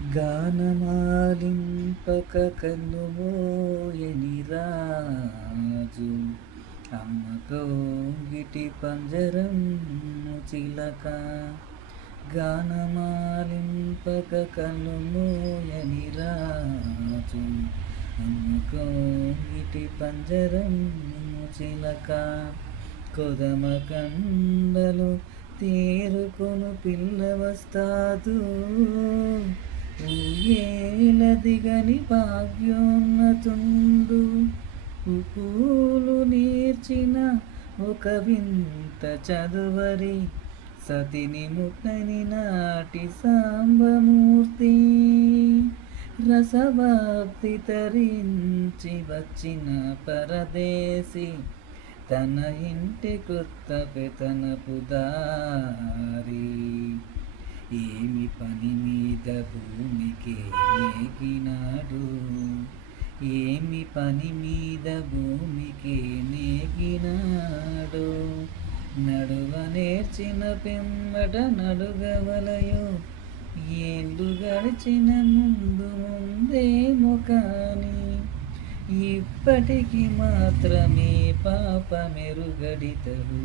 గానమాలింపక కన్నుమూయని రాజు అమ్మ కౌగిటి పంజరము చిలక. గానమాలింపక కన్నుమూయని రాజు అమ్మ కౌగిటి పంజరము చిలక. కొదమ కండలు తేరుకొను పిల్ల వస్తాదు, ఊయేల దిగని భాగ్యోన్నతుండు. ఉకూలు నేర్చిన ఒక వింత చదువరి, సతిని ముట్టని నాటి సాంబమూర్తి. రసవాప్తి తరించి వచ్చిన పరదేశి, తన ఇంటి కొత్త పెతనపు దారి. ఏమి పని మీద భూమికి నేగినాడు, ఏమి పని మీద భూమికి నేగినాడు. నడువ నేర్చిన పిమ్మట నడుగవలయో, ఏళ్ళు గడిచిన ముందు ముందేమో కానీ, ఇప్పటికి మాత్రమే పాపమెరుగడితరు.